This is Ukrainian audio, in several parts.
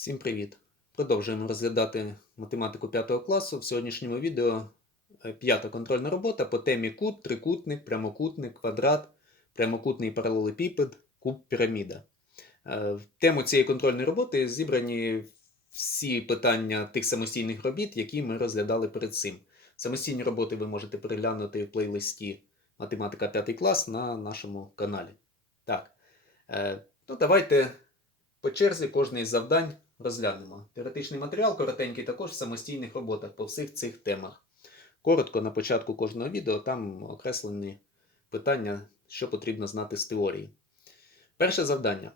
Всім привіт! Продовжуємо розглядати математику 5 класу. В сьогоднішньому відео е, п'ята контрольна робота по темі кут, трикутник, прямокутник, квадрат, прямокутний паралелепіпед, куб піраміда. Е, В тему цієї контрольної роботи зібрані всі питання тих самостійних робіт, які ми розглядали перед цим. Самостійні роботи ви можете переглянути в плейлисті Математика 5 клас на нашому каналі. Так, е, ну давайте по черзі кожне із завдань розглянемо. Теоретичний матеріал коротенький також в самостійних роботах по всіх цих темах. Коротко на початку кожного відео там окреслені питання, що потрібно знати з теорії. Перше завдання.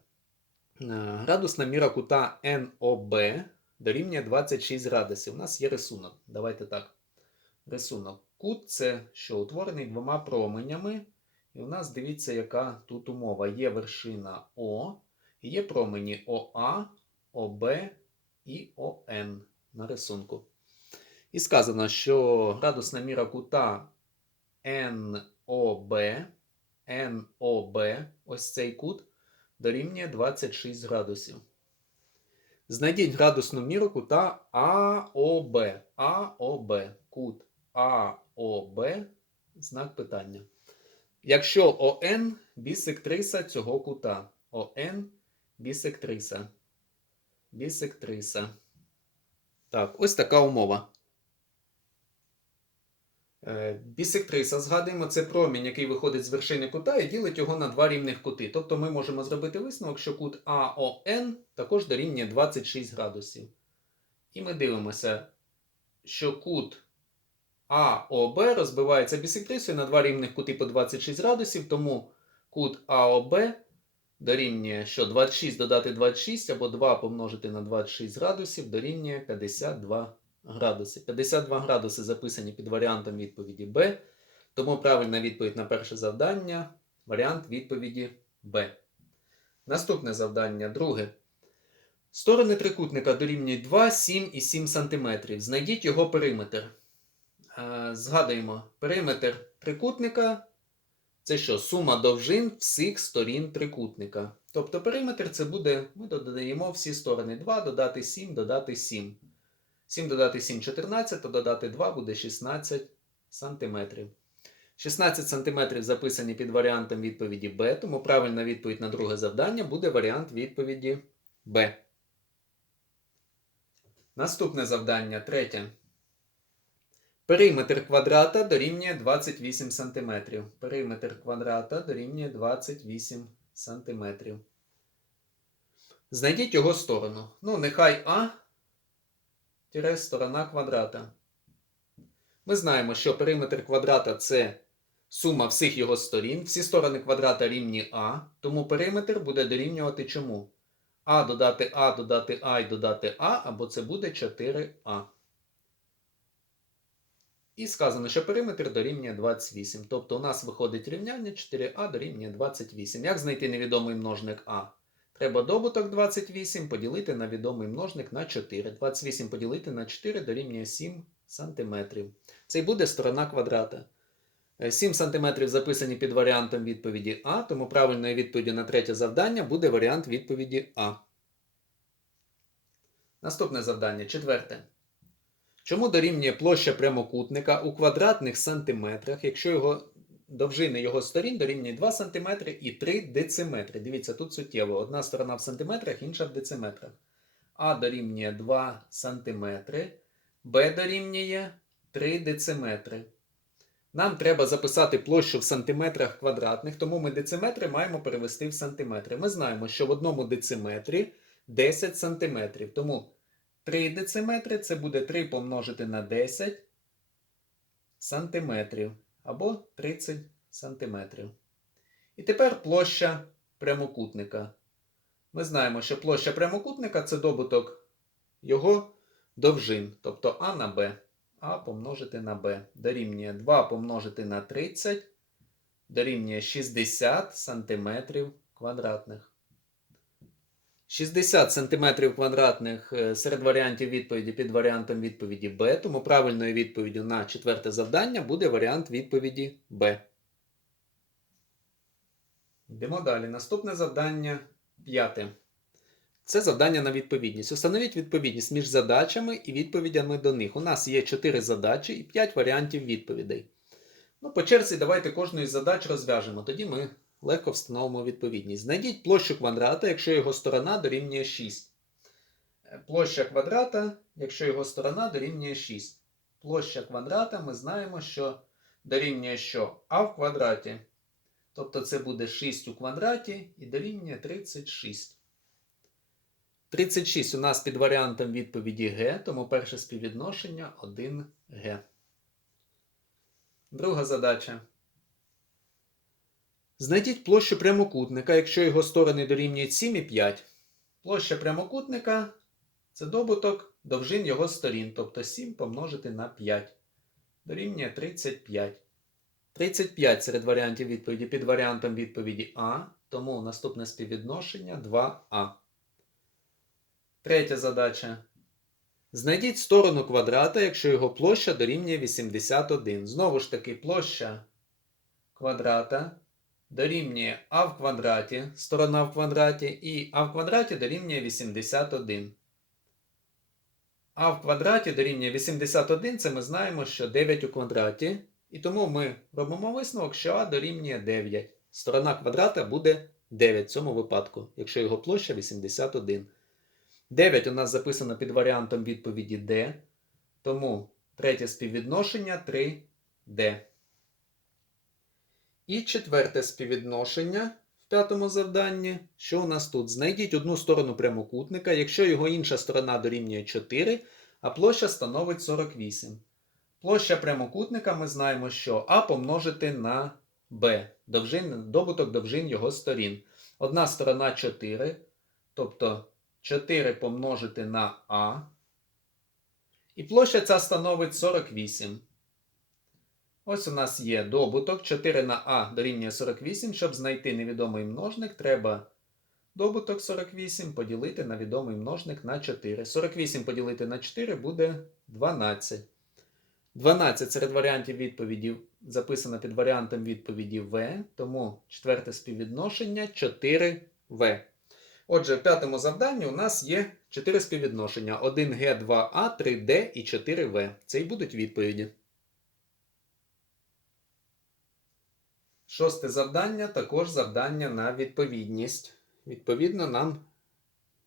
Е, Градусна міра кута NOB дорівнює 26 градусів. У нас є рисунок. Давайте так. Рисунок. Кут це що утворений двома променями. І у нас дивіться, яка тут умова. Є вершина О, є промені ОА, ОБ і ОН на рисунку. І сказано, що градусна міра кута НОБ, НОБ, ось цей кут, дорівнює 26 градусів. Знайдіть градусну міру кута АОБ. АОБ. Кут АОБ. Знак питання. Якщо ОН бісектриса цього кута. ОН бісектриса. Бісектриса. Так, ось така умова. Е, Бісектриса, згадуємо, це промінь, який виходить з вершини кута і ділить його на два рівних кути. Тобто ми можемо зробити висновок, що кут АОН також дорівнює 26 градусів. І ми дивимося, що кут АОБ розбивається бісектрисою на два рівних кути по 26 градусів, тому кут АОБ дорівнює, що 26 додати 26 або 2 помножити на 26 градусів дорівнює 52 градуси. 52 градуси записані під варіантом відповіді Б, тому правильна відповідь на перше завдання варіант відповіді Б. Наступне завдання, друге. Сторони трикутника дорівнюють 2, 7 і 7 см. Знайдіть його периметр. Е, Згадуємо, периметр трикутника це що? Сума довжин всіх сторін трикутника. Тобто периметр це буде, ми додаємо всі сторони 2, додати 7, додати 7. 7 додати 7 14, то додати 2 буде 16 см. 16 см записані під варіантом відповіді Б, тому правильна відповідь на друге завдання буде варіант відповіді Б. Наступне завдання, третє. Периметр квадрата дорівнює 28 см. Периметр квадрата дорівнює 28 см. Знайдіть його сторону. Ну, нехай А тире сторона квадрата. Ми знаємо, що периметр квадрата це сума всіх його сторін. Всі сторони квадрата рівні А, тому периметр буде дорівнювати чому? А додати А, додати А і додати А, або це буде 4А. І сказано, що периметр дорівнює 28. Тобто у нас виходить рівняння 4а дорівнює 28. Як знайти невідомий множник А? Треба добуток 28 поділити на відомий множник на 4. 28 поділити на 4 дорівнює 7 см. Це й буде сторона квадрата. Е, 7 см записані під варіантом відповіді А, тому правильною відповіддю на третє завдання буде варіант відповіді А. Наступне завдання, четверте. Чому дорівнює площа прямокутника у квадратних сантиметрах, якщо його довжини його сторін дорівнює 2 см і 3 дециметри. Дивіться, тут суттєво. Одна сторона в сантиметрах, інша в дециметрах. А дорівнює 2 см, Б дорівнює 3 дециметри. Нам треба записати площу в сантиметрах квадратних, тому ми дециметри маємо перевести в сантиметри. Ми знаємо, що в одному дециметрі 10 сантиметрів. Тому 3 дециметри це буде 3 помножити на 10 сантиметрів або 30 сантиметрів. І тепер площа прямокутника. Ми знаємо, що площа прямокутника це добуток його довжин, тобто А на Б. А помножити на Б. Дорівнює 2 помножити на 30, дорівнює 60 сантиметрів квадратних. 60 см квадратних е, серед варіантів відповіді під варіантом відповіді Б, тому правильною відповіддю на четверте завдання буде варіант відповіді Б. Йдемо далі. Наступне завдання п'яте. Це завдання на відповідність. Установіть відповідність між задачами і відповідями до них. У нас є 4 задачі і 5 варіантів відповідей. Ну, по черзі давайте кожну із задач розв'яжемо. Тоді ми легко встановимо відповідність. Знайдіть площу квадрата, якщо його сторона дорівнює 6. Е, Площа квадрата, якщо його сторона дорівнює 6. Площа квадрата ми знаємо, що дорівнює що? А в квадраті. Тобто це буде 6 у квадраті і дорівнює 36. 36 у нас під варіантом відповіді Г, тому перше співвідношення 1Г. Друга задача. Знайдіть площу прямокутника, якщо його сторони дорівнюють 7 і 5. Площа прямокутника це добуток довжин його сторін, тобто 7 помножити на 5. Дорівнює 35. 35 серед варіантів відповіді під варіантом відповіді А, тому наступне співвідношення 2А. Третя задача. Знайдіть сторону квадрата, якщо його площа дорівнює 81. Знову ж таки, площа квадрата дорівнює а в квадраті, сторона в квадраті, і а в квадраті дорівнює 81. А в квадраті дорівнює 81, це ми знаємо, що 9 у квадраті. І тому ми робимо висновок, що а дорівнює 9. Сторона квадрата буде 9 в цьому випадку, якщо його площа 81. 9 у нас записано під варіантом відповіді D, тому третє співвідношення 3D. І четверте співвідношення в п'ятому завданні. Що у нас тут? Знайдіть одну сторону прямокутника, якщо його інша сторона дорівнює 4, а площа становить 48. Площа прямокутника ми знаємо, що А помножити на Б, довжин, добуток довжин його сторін. Одна сторона 4, тобто 4 помножити на А. І площа ця становить 48. Ось у нас є добуток 4 на А дорівнює 48. Щоб знайти невідомий множник, треба добуток 48 поділити на відомий множник на 4. 48 поділити на 4 буде 12. 12 серед варіантів відповіді записано під варіантом відповіді В, тому четверте співвідношення 4В. Отже, в п'ятому завданні у нас є 4 співвідношення: 1Г, 2А, 3D і 4В. Це і будуть відповіді. Шосте завдання також завдання на відповідність. Відповідно, нам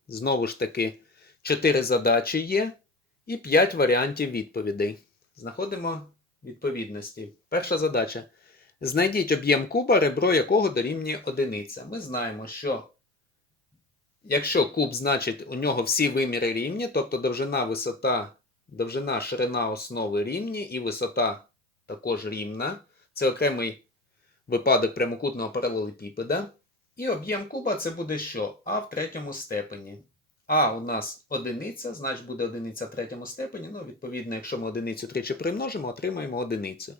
знову ж таки 4 задачі є і 5 варіантів відповідей. Знаходимо відповідності. Перша задача. Знайдіть об'єм куба, ребро якого дорівнює одиниця. Ми знаємо, що якщо куб, значить у нього всі виміри рівні, тобто довжина, висота, довжина, ширина основи рівні і висота також рівна. Це окремий випадок прямокутного паралелепіпеда. І об'єм куба це буде що? А в третьому степені. А у нас одиниця, значить буде одиниця в третьому степені. Ну, відповідно, якщо ми одиницю тричі примножимо, отримаємо одиницю.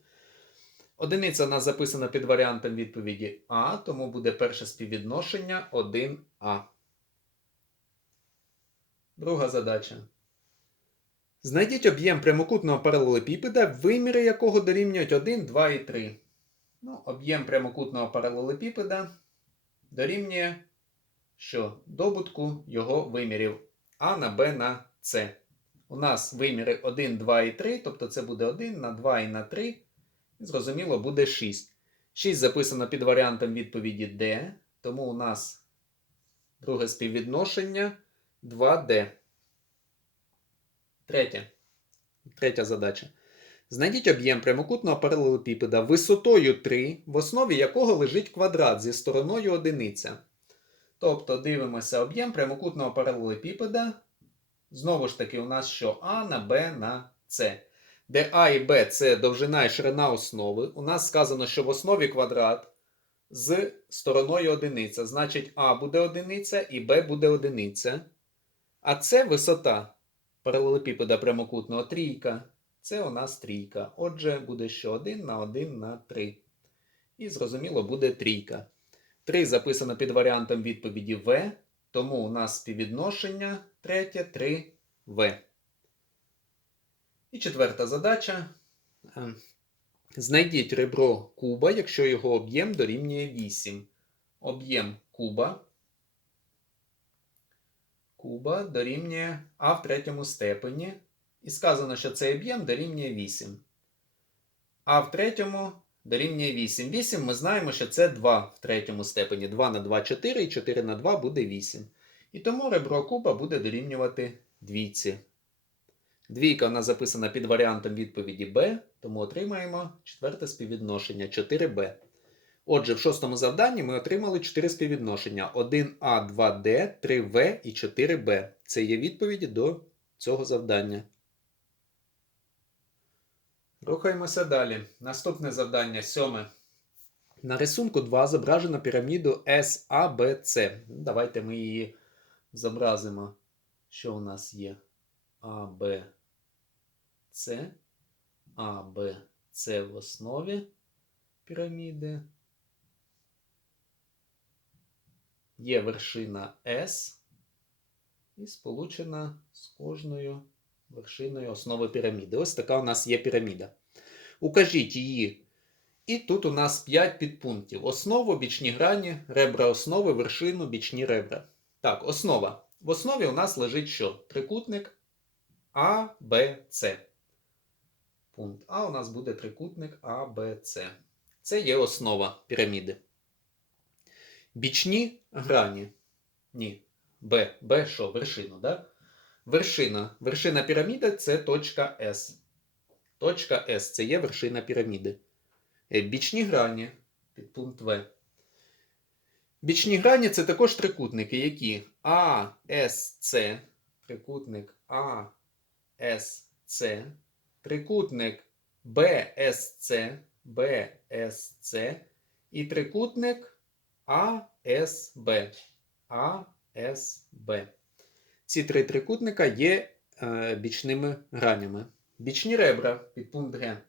Одиниця у нас записана під варіантом відповіді А, тому буде перше співвідношення 1А. Друга задача. Знайдіть об'єм прямокутного паралелепіпеда, виміри якого дорівнюють 1, 2 і 3. Ну, об'єм прямокутного паралелепіпеда дорівнює що добутку його вимірів А на Б на С. У нас виміри 1, 2 і 3, тобто це буде 1 на 2 і на 3. І зрозуміло, буде 6. 6 записано під варіантом відповіді D, тому у нас друге співвідношення 2D. Третє. Третя задача. Знайдіть об'єм прямокутного паралелепіпеда висотою 3, в основі якого лежить квадрат зі стороною одиниця. Тобто дивимося об'єм прямокутного паралелепіпеда. Знову ж таки, у нас що А на Б на С. Де А і Б це довжина і ширина основи. У нас сказано, що в основі квадрат з стороною одиниця. Значить, А буде одиниця і Б буде одиниця. А С висота паралелепіпеда прямокутного трійка. Це у нас трійка. Отже, буде що 1 на 1 на 3. І зрозуміло, буде трійка. 3 записано під варіантом відповіді В, тому у нас співвідношення третє 3В. І четверта задача. Е, Знайдіть ребро куба, якщо його об'єм дорівнює 8. Об'єм куба. куба дорівнює а в третьому степені. І сказано, що цей об'єм дорівнює 8. А в третьому дорівнює 8. 8 ми знаємо, що це 2 в третьому степені. 2 на 2 4 і 4 на 2 буде 8. І тому ребро куба буде дорівнювати двійці. Двійка нас записана під варіантом відповіді b, тому отримаємо четверте співвідношення 4b. Отже, в шостому завданні ми отримали 4 співвідношення: 1А, 2D, 3В і 4Б. Це є відповіді до цього завдання. Рухаємося далі. Наступне завдання сьоме. На рисунку 2 зображено піраміду SABC. Давайте ми її зобразимо. Що у нас є? А, Б, А, Б, С в основі піраміди. Є вершина S і сполучена з кожною вершиною основи піраміди. Ось така у нас є піраміда. Укажіть її. І тут у нас 5 підпунктів: основу, бічні грані, ребра основи, вершину, бічні ребра. Так, основа. В основі у нас лежить що? Трикутник А, Б, С. Пункт А у нас буде трикутник А, Б, С. Це є основа піраміди. Бічні грані. Ні. Б. Б що? Вершину, да? Вершина. Вершина піраміди це точка С. Точка С це є вершина піраміди. Е, Бічні грані. Підпункт В. Бічні грані це також трикутники, які АСЦ, трикутник АСЦ, трикутник БСЦ, БСЦ і трикутник АСБ. АСБ. Ці три трикутника є е, бічними гранями. Бічні ребра, підпункт Г.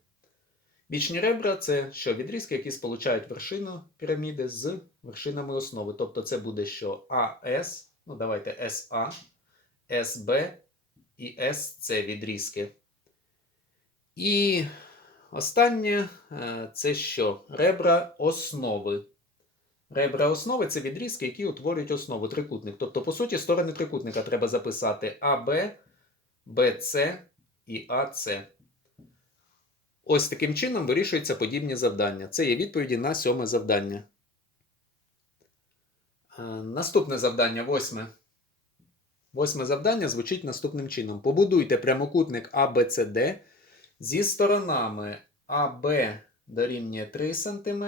Бічні ребра це що відрізки, які сполучають вершину піраміди з вершинами основи. Тобто це буде що АС, ну давайте СА, СБ і СЦ відрізки. І останнє е, це що? Ребра основи. Ребра основи це відрізки, які утворюють основу трикутник. Тобто, по суті, сторони трикутника треба записати АБ, БЦ і АЦ. Ось таким чином вирішуються подібні завдання. Це є відповіді на сьоме завдання. Е, Наступне завдання, восьме. Восьме завдання звучить наступним чином. Побудуйте прямокутник ABCD зі сторонами АБ дорівнює 3 см,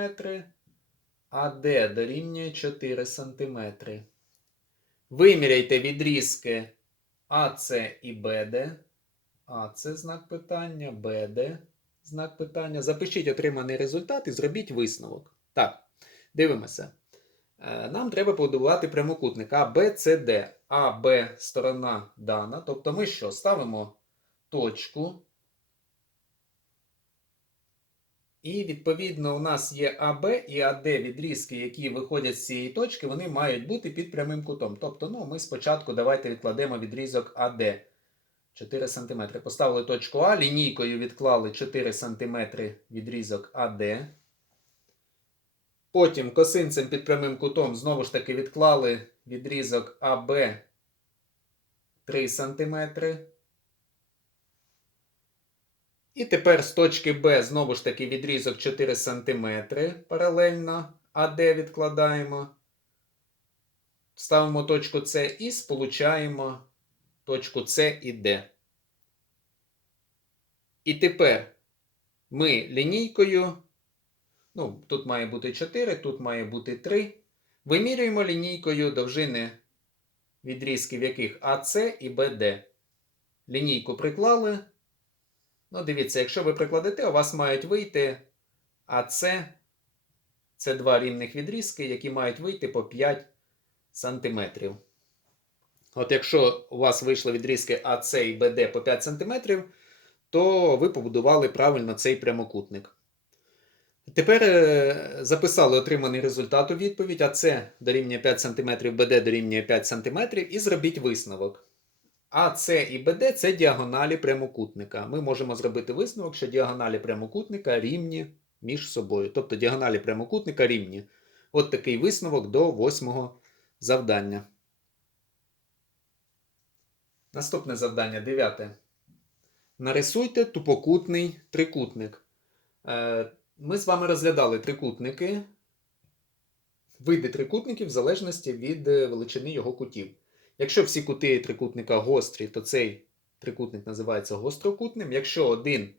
АД дорівнює 4 см. Виміряйте відрізки АЦ і БД. АЦ знак питання, БД знак питання. Запишіть отриманий результат і зробіть висновок. Так, дивимося. Е, Нам треба побудувати прямокутник ABCD. АБ сторона дана. Тобто ми що? Ставимо точку. І, відповідно, у нас є АБ і АД відрізки, які виходять з цієї точки, вони мають бути під прямим кутом. Тобто, ну, ми спочатку давайте відкладемо відрізок АД 4 см. Поставили точку А, лінійкою відклали 4 см відрізок АД. Потім косинцем під прямим кутом знову ж таки відклали відрізок АБ 3 см. І тепер з точки Б знову ж таки відрізок 4 см паралельно АД відкладаємо. Ставимо точку С і сполучаємо точку С і Д. І тепер ми лінійкою, ну, тут має бути 4, тут має бути 3. Вимірюємо лінійкою довжини відрізків яких АС і БД. Лінійку приклали. Ну, дивіться, якщо ви прикладете, у вас мають вийти АС. Це два рівних відрізки, які мають вийти по 5 см. От якщо у вас вийшли відрізки АС і БД по 5 см, то ви побудували правильно цей прямокутник. Тепер е, записали отриманий результат у відповідь, АС дорівнює 5 см, БД дорівнює 5 см, і зробіть висновок. АС і БД це діагоналі прямокутника. Ми можемо зробити висновок, що діагоналі прямокутника рівні між собою. Тобто діагоналі прямокутника рівні. От такий висновок до восьмого завдання. Наступне завдання, дев'яте. Нарисуйте тупокутний трикутник. Е, Ми з вами розглядали трикутники, види трикутників в залежності від е, величини його кутів. Якщо всі кути трикутника гострі, то цей трикутник називається гострокутним. Якщо один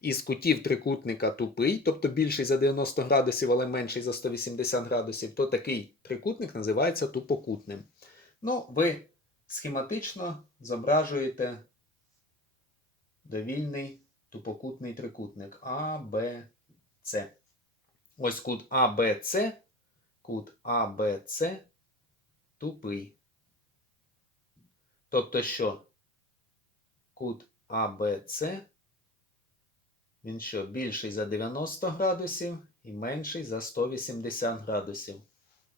із кутів трикутника тупий, тобто більший за 90 градусів, але менший за 180 градусів, то такий трикутник називається тупокутним. Ну, ви схематично зображуєте довільний тупокутний трикутник А, Б, С. Ось кут А, Б, С, кут А, Б, С тупий. Тобто що? Кут А, Б, С, він що, більший за 90 градусів і менший за 180 градусів.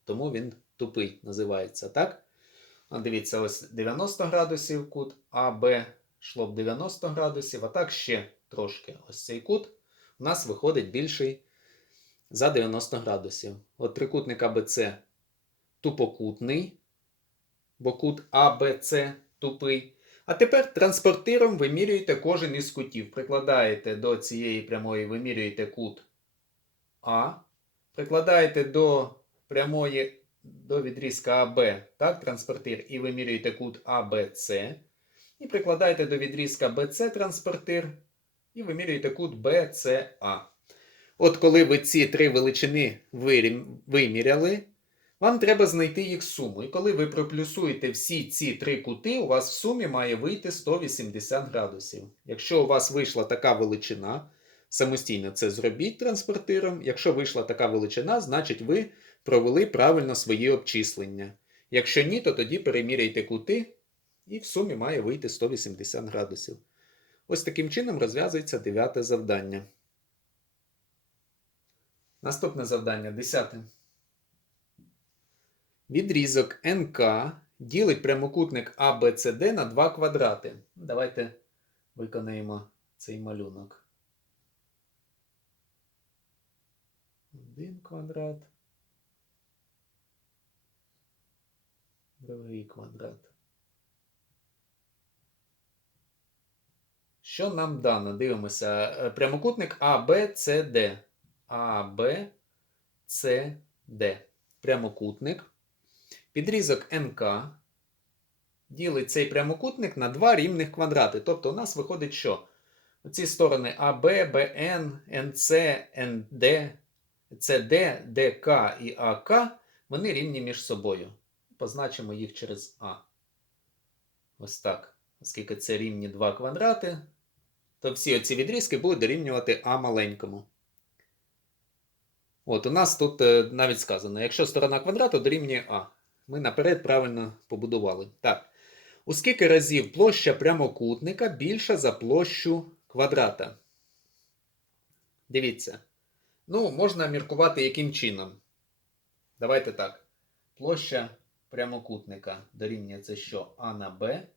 Тому він тупий називається, так? А дивіться, ось 90 градусів кут АБ йшло б 90 градусів, а так ще трошки. Ось цей кут у нас виходить більший за 90 градусів. От трикутник АБЦ тупокутний, бо кут АБЦ тупий. А тепер транспортиром вимірюєте кожен із кутів. Прикладаєте до цієї прямої, вимірюєте кут А. Прикладаєте до прямої до відрізка АБ, так, транспортир, і вимірюєте кут АБЦ. І прикладаєте до відрізка БЦ транспортир і вимірюєте кут БЦА. От коли ви ці три величини виміряли, вам треба знайти їх суму. І коли ви проплюсуєте всі ці три кути, у вас в сумі має вийти 180 градусів. Якщо у вас вийшла така величина, самостійно це зробіть транспортиром. Якщо вийшла така величина, значить ви провели правильно свої обчислення. Якщо ні, то тоді переміряйте кути, і в сумі має вийти 180 градусів. Ось таким чином розв'язується дев'яте завдання. Наступне завдання, десяте. Відрізок НК ділить прямокутник ABCD на два квадрати. Давайте виконаємо цей малюнок. Один квадрат. Другий квадрат. Що нам дано? Дивимося. Е, Прямокутник ABCD. ABCD. Прямокутник. Підрізок НК ділить цей прямокутник на два рівних квадрати. Тобто у нас виходить, що ці сторони АБ, БН, НЦ, НД, ЦД, ДК і АК, вони рівні між собою. Позначимо їх через А. Ось так. Оскільки це рівні два квадрати, то всі оці відрізки будуть дорівнювати А маленькому. От, у нас тут е, навіть сказано, якщо сторона квадрату дорівнює А. Ми наперед правильно побудували. Так. У скільки разів площа прямокутника більша за площу квадрата? Дивіться. Ну, можна міркувати яким чином. Давайте так. Площа прямокутника дорівнює це що? А на Б.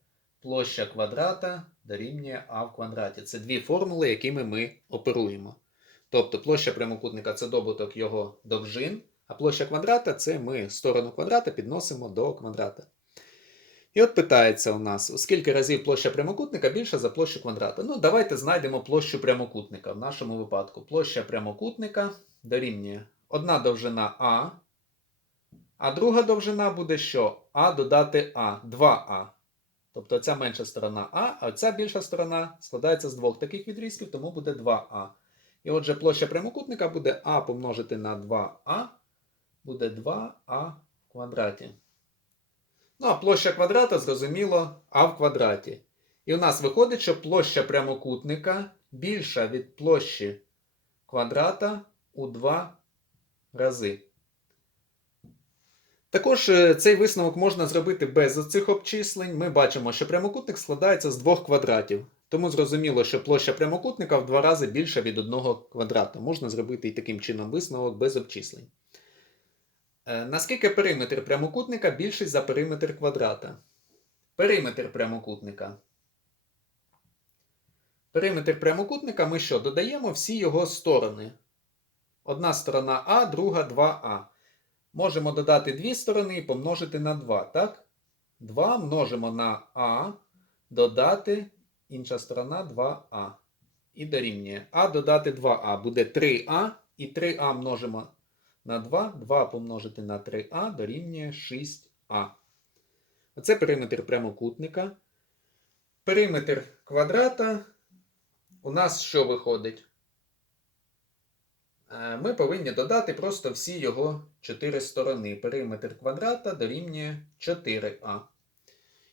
Площа квадрата дорівнює А в квадраті. Це дві формули, якими ми оперуємо. Тобто площа прямокутника це добуток його довжин, а площа квадрата це ми сторону квадрата підносимо до квадрата. І от питається у нас, у скільки разів площа прямокутника більша за площу квадрата. Ну, давайте знайдемо площу прямокутника. В нашому випадку площа прямокутника дорівнює одна довжина А, а друга довжина буде що? А додати А, 2А. Тобто ця менша сторона А, а ця більша сторона складається з двох таких відрізків, тому буде 2А. І отже, площа прямокутника буде А помножити на 2А, буде 2А в квадраті. Ну, а площа квадрата, зрозуміло, А в квадраті. І у нас виходить, що площа прямокутника більша від площі квадрата у 2 рази. Також е, цей висновок можна зробити без цих обчислень. Ми бачимо, що прямокутник складається з двох квадратів. Тому зрозуміло, що площа прямокутника в два рази більша від одного квадрата. Можна зробити і таким чином висновок без обчислень. Е, Наскільки периметр прямокутника більший за периметр квадрата? Периметр прямокутника. Периметр прямокутника ми що? Додаємо всі його сторони. Одна сторона А, друга 2А. Можемо додати дві сторони і помножити на 2, так? 2 множимо на А додати інша сторона 2а. І дорівнює. А додати 2а буде 3а. І 3а множимо на 2. 2 помножити на 3а дорівнює 6а. Оце периметр прямокутника. Периметр квадрата. У нас що виходить? Е, Ми повинні додати просто всі його 4 сторони. Периметр квадрата дорівнює 4а.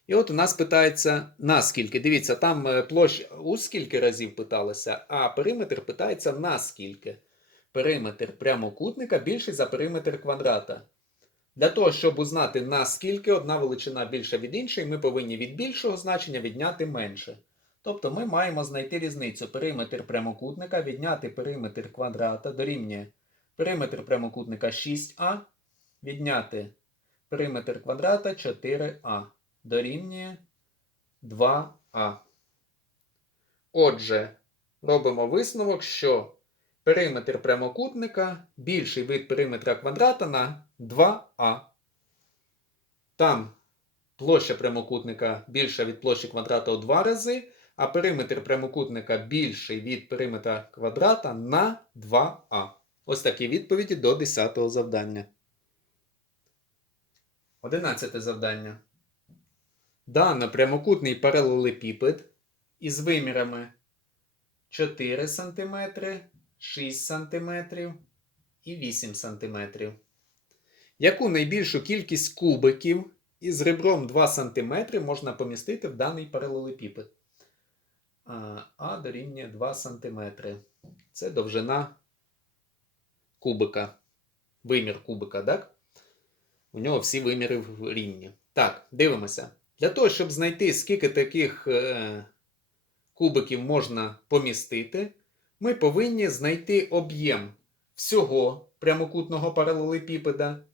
І от у нас питається наскільки. Дивіться, там е, площа у скільки разів питалася, а периметр питається наскільки. Периметр прямокутника більший за периметр квадрата. Для того, щоб узнати наскільки одна величина більша від іншої, ми повинні від більшого значення відняти менше. Тобто ми маємо знайти різницю периметр прямокутника, відняти периметр квадрата дорівнює периметр прямокутника 6а, відняти периметр квадрата 4а дорівнює 2а. Отже, робимо висновок, що периметр прямокутника більший від периметра квадрата на 2а. Там площа прямокутника більша від площі квадрата у 2 рази, а периметр прямокутника більший від периметра квадрата на 2а. Ось такі відповіді до 10 завдання. 11 завдання. Дано прямокутний паралелепіпед із вимірами 4 см, 6 см і 8 см. Яку найбільшу кількість кубиків із ребром 2 см можна помістити в даний паралелепіпед? А, дорівнює 2 см. Це довжина кубика. Вимір кубика, так? У нього всі виміри рівні. Так, дивимося. Для того, щоб знайти, скільки таких е, кубиків можна помістити, ми повинні знайти об'єм всього прямокутного паралелепіпеда,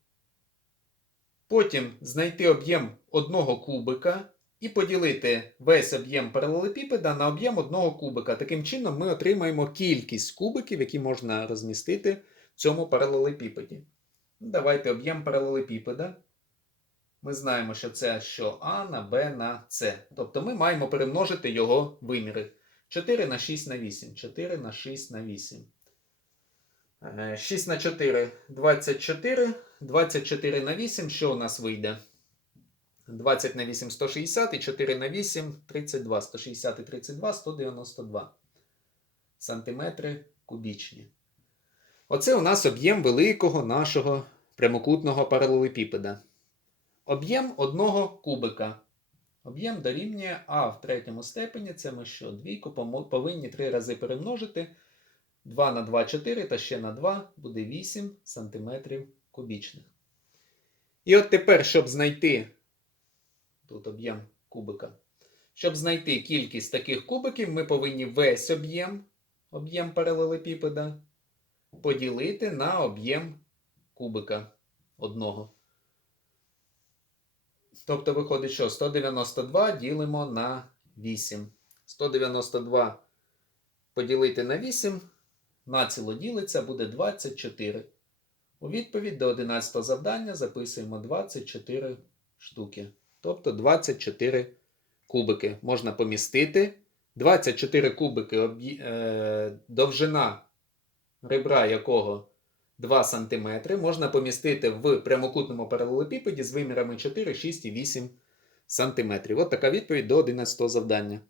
потім знайти об'єм одного кубика і поділити весь об'єм паралелепіпеда на об'єм одного кубика. Таким чином, ми отримаємо кількість кубиків, які можна розмістити в цьому паралелепіпеді. Ну, Давайте об'єм паралелепіпеда. Ми знаємо, що це що А на Б на С. Тобто ми маємо перемножити його виміри. 4 на 6 на 8. 4 на 6 на 8. Е, 6 на 4 24. 24 на 8. Що у нас вийде? 20 на 8 160 і 4 на 8 32. 160 і 32 192 сантиметри кубічні. Оце у нас об'єм великого нашого прямокутного паралелепіпеда. Об'єм одного кубика. Об'єм дорівнює А в третьому степені. Це ми що? Двійку повинні три рази перемножити. 2 на 2 4 та ще на 2 буде 8 см кубічних. І от тепер, щоб знайти тут об'єм кубика. Щоб знайти кількість таких кубиків, ми повинні весь об'єм, об'єм паралелепіпеда поділити на об'єм кубика одного. Тобто виходить, що 192 ділимо на 8. 192 поділити на 8, націло ділиться, буде 24. У відповідь до 11 завдання записуємо 24 штуки. Тобто 24 кубики можна помістити. 24 кубики е, довжина ребра якого 2 см можна помістити в прямокутному паралелепіпеді з вимірами 4, 6 і 8 см. От така відповідь до 11 завдання.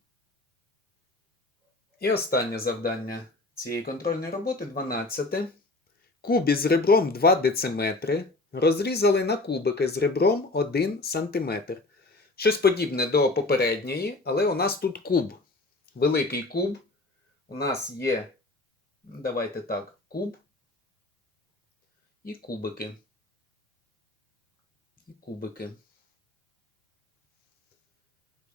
І останнє завдання цієї контрольної роботи 12. Куб із ребром 2 дециметри розрізали на кубики з ребром 1 см. Щось подібне до попередньої, але у нас тут куб. Великий куб. У нас є, давайте так, куб і кубики. І кубики.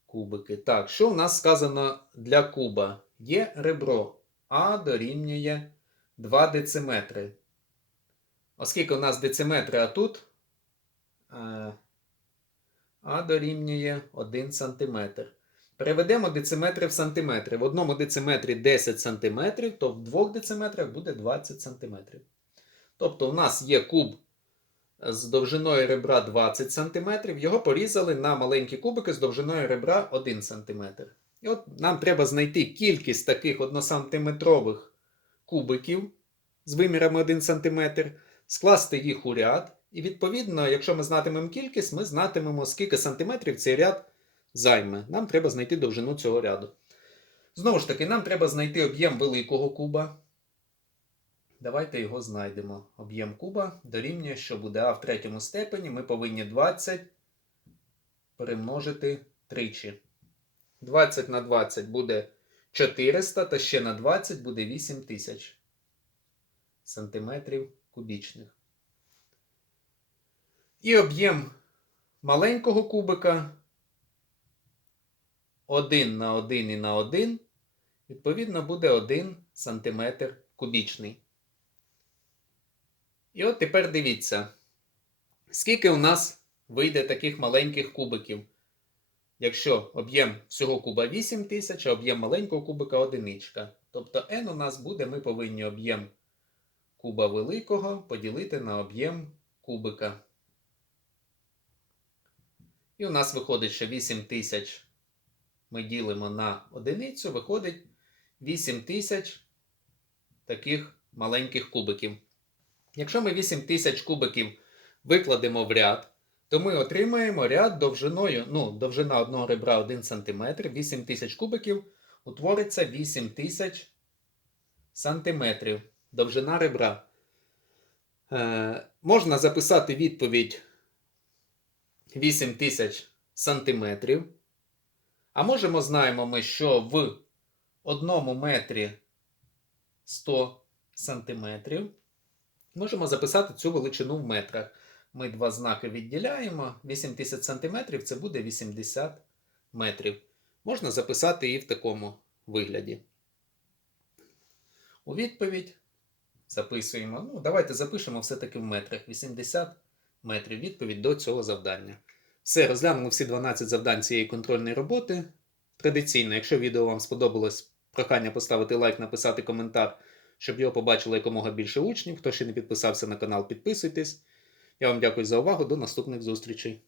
Кубики. Так, що у нас сказано для куба? Є ребро А дорівнює 2 дециметри. Оскільки у нас дециметри, тут е, А дорівнює 1 см. Переведемо дециметри в сантиметри. В одному дециметрі 10 см, то в двох дециметрах буде 20 см. Тобто у нас є куб з довжиною ребра 20 см, його порізали на маленькі кубики з довжиною ребра 1 см. І от нам треба знайти кількість таких 1-сантиметрових кубиків з вимірами 1 см, скласти їх у ряд. І відповідно, якщо ми знатимемо кількість, ми знатимемо, скільки сантиметрів цей ряд займе. Нам треба знайти довжину цього ряду. Знову ж таки, нам треба знайти об'єм великого куба. Давайте його знайдемо. Об'єм куба дорівнює, що буде А в третьому степені. Ми повинні 20 перемножити тричі. 20 на 20 буде 400, та ще на 20 буде 8000 сантиметрів кубічних. І об'єм маленького кубика 1 на 1 і на 1, відповідно, буде 1 см кубічний. І от тепер дивіться, скільки у нас вийде таких маленьких кубиків. Якщо об'єм всього куба 8000, а об'єм маленького кубика одиничка. Тобто n у нас буде, ми повинні об'єм куба великого поділити на об'єм кубика. І у нас виходить, що 8000 ми ділимо на одиницю, виходить 8000 таких маленьких кубиків. Якщо ми 8000 кубиків викладемо в ряд, то ми отримаємо ряд довжиною, ну, довжина одного ребра 1 см, 8000 кубиків утвориться 8000 сантиметрів. Довжина ребра. Е, можна записати відповідь 8000 сантиметрів. А можемо знаємо ми, що в одному метрі 100 сантиметрів. Можемо записати цю величину в метрах. Ми два знаки відділяємо. 80 см це буде 80 метрів. Можна записати і в такому вигляді. У відповідь записуємо. Ну, давайте запишемо все-таки в метрах. 80 метрів. Відповідь до цього завдання. Все, розглянули всі 12 завдань цієї контрольної роботи. Традиційно, якщо відео вам сподобалось, прохання поставити лайк, написати коментар, щоб його побачило якомога більше учнів. Хто ще не підписався на канал, підписуйтесь. Я вам дякую за увагу. До наступних зустрічей.